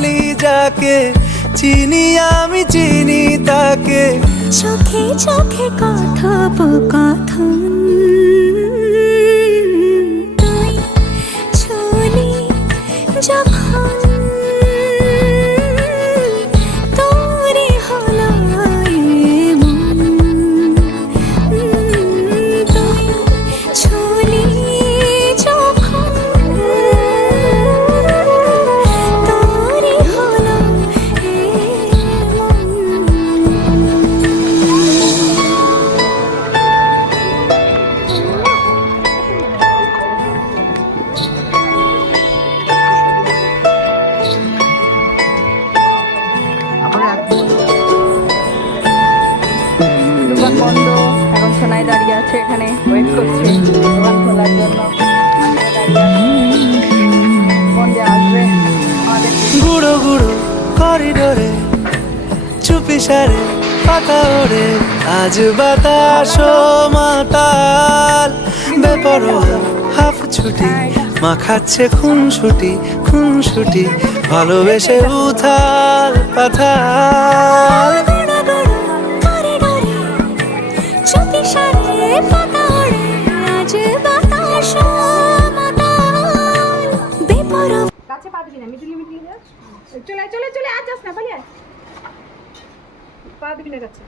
বলি যাকে, চিনি আমি চিনি তাকে। চোখে চোখে কথোপকথন, তুই ছুলি যখন তোরে হলো এমন, তুই ছুলি যখন তোরে হলো এমন। দোকান বন্ধ, এখন সোনাই দাঁড়িয়ে আছে এখানে, ওয়েট করছে দোকান খোলার জন্য। কোন যে আসবে আমাদের। গুঁড়ো গুঁড়ো করিডোরে চুপি সারে পাতা ওড়ে, আজ বাতাস মাতাল বেপরোয়া হাফ ছুটি, মাখাচ্ছে খুনসুটি খুনসুটি, ভালোবেসে উথাল পাথাল। কাছে পাবি না, মিটলি মিটলি চলে চলে চলে আজ যাস না পালিয়ে পা দিবি না কাছে।